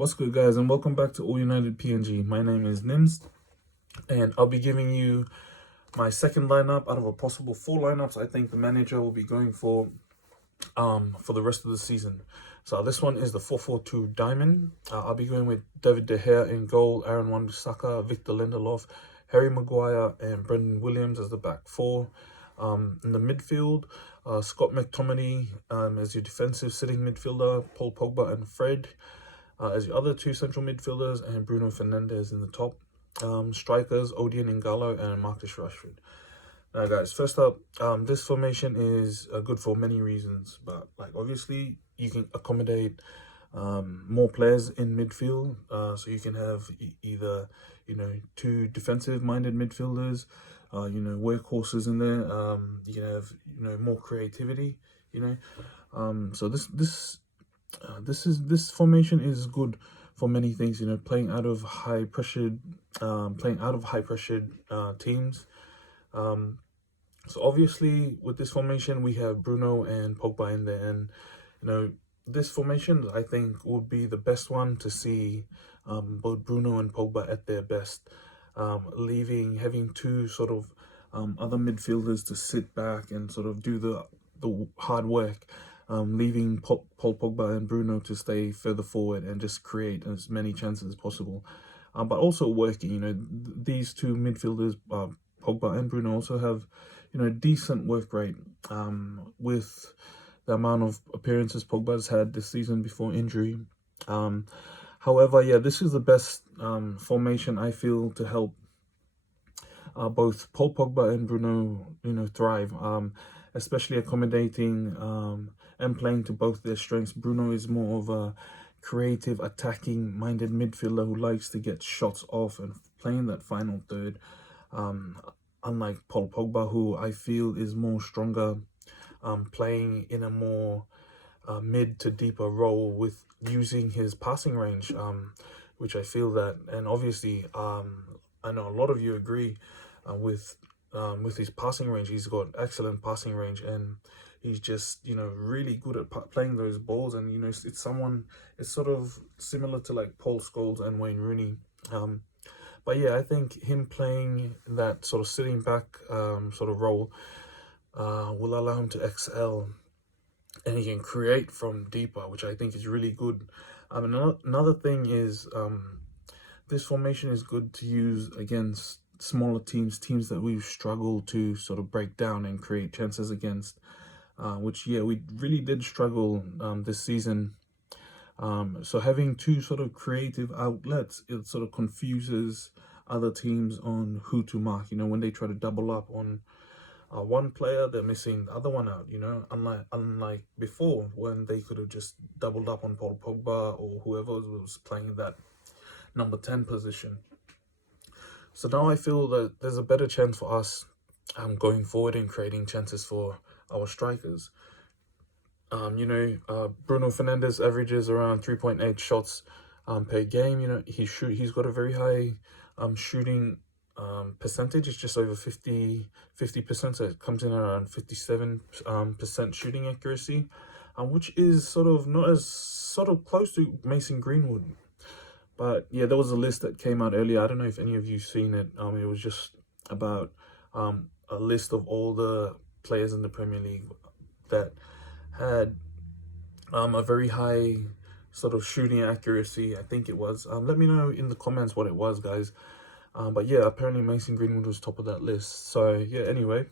What's good, guys, and welcome back to All United PNG. My name is Nims, and I'll be giving you my second lineup out of a possible four lineups I think the manager will be going for the rest of the season. So this one is the 4-4-2 diamond. I'll be going with David De Gea in goal, Aaron Wan-Bissaka, Victor Lindelof, Harry Maguire, and Brendan Williams as the back four. In the midfield, Scott McTominay as your defensive sitting midfielder, Paul Pogba and Fred as your other two central midfielders, and Bruno Fernandes in the top. Strikers, Odion Ingalo and Marcus Rashford. Now, guys, first up, this formation is good for many reasons, but obviously you can accommodate more players in midfield, so you can have either two defensive-minded midfielders, workhorses in there. You can have more creativity. So this formation is good for many things. Playing out of high pressured teams. So obviously with this formation we have Bruno and Pogba in there, and this formation I think would be the best one to see both Bruno and Pogba at their best, having two sort of other midfielders to sit back and sort of do the hard work, leaving Paul Pogba and Bruno to stay further forward and just create as many chances as possible, but also working. These two midfielders, Pogba and Bruno, also have decent work rate with the amount of appearances Pogba's had this season before injury. However, yeah, this is the best formation I feel to help both Paul Pogba and Bruno thrive, especially accommodating and playing to both their strengths. Bruno is more of a creative, attacking minded midfielder who likes to get shots off and playing that final third, unlike Paul Pogba, who I feel is more stronger, playing in a more mid to deeper role with using his passing range, which I feel that, and obviously I know a lot of you agree with his passing range. He's got excellent passing range, and he's just really good at playing those balls. And it's sort of similar to like Paul Scholes and Wayne Rooney. But yeah, I think him playing that sort of sitting back sort of role will allow him to excel, and he can create from deeper, which I think is really good. Another thing is this formation is good to use against smaller teams that we've struggled to sort of break down and create chances against, which we really did struggle this season. So having two sort of creative outlets, it sort of confuses other teams on who to mark. When they try to double up on one player, they're missing the other one out. Unlike before, when they could have just doubled up on Paul Pogba or whoever was playing that number 10 position. So now I feel that there's a better chance for us going forward in creating chances for our strikers. Bruno Fernandes averages around 3.8 shots per game. He's got a very high shooting percentage. It's just over 50%, so it comes in around 57% shooting accuracy, which is sort of not as sort of close to Mason Greenwood. But yeah, there was a list that came out earlier. I don't know if any of you seen it. It was just about a list of all the players in the Premier League that had a very high sort of shooting accuracy, I think it was. Let me know in the comments what it was, guys. But yeah, apparently Mason Greenwood was top of that list. So yeah, anyway,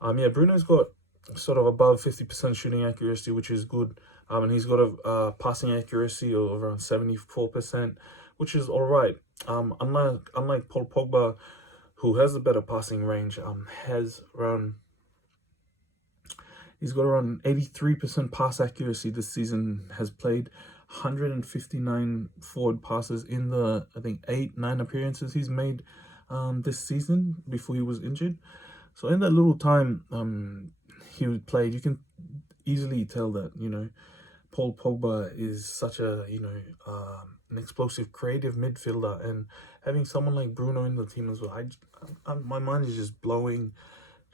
Bruno's got sort of above 50% shooting accuracy, which is good. And he's got a passing accuracy of around 74%, which is all right. Unlike Paul Pogba, who has a better passing range, he's got around 83% pass accuracy this season, has played 159 forward passes in the, I think, 8-9 appearances he's made this season before he was injured. So in that little time he played, you can easily tell that, Paul Pogba is such a, an explosive, creative midfielder, and having someone like Bruno in the team as well, my mind is just blowing,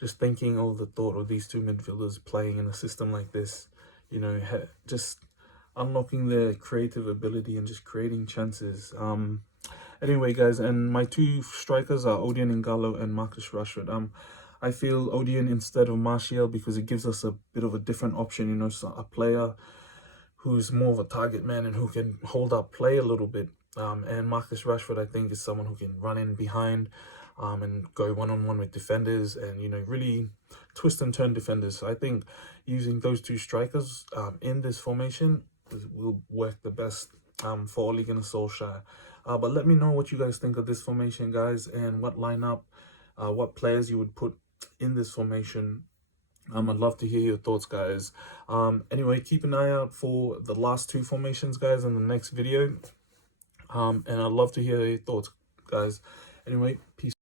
just thinking of the thought of these two midfielders playing in a system like this. Just unlocking their creative ability and just creating chances. Anyway, guys, and my two strikers are Odion Ingalo and Marcus Rashford. I feel Odion instead of Martial because it gives us a bit of a different option, you know, so a player who's more of a target man and who can hold up play a little bit. And Marcus Rashford, I think, is someone who can run in behind and go one-on-one with defenders and, you know, really twist and turn defenders. So I think using those two strikers in this formation will work the best for Ole Gunnar Solskjaer. But let me know what you guys think of this formation, guys, and what lineup, what players you would put in this formation. I'd love to hear your thoughts, guys. Anyway, keep an eye out for the last two formations, guys, in the next video. And I'd love to hear your thoughts, guys. Anyway, peace.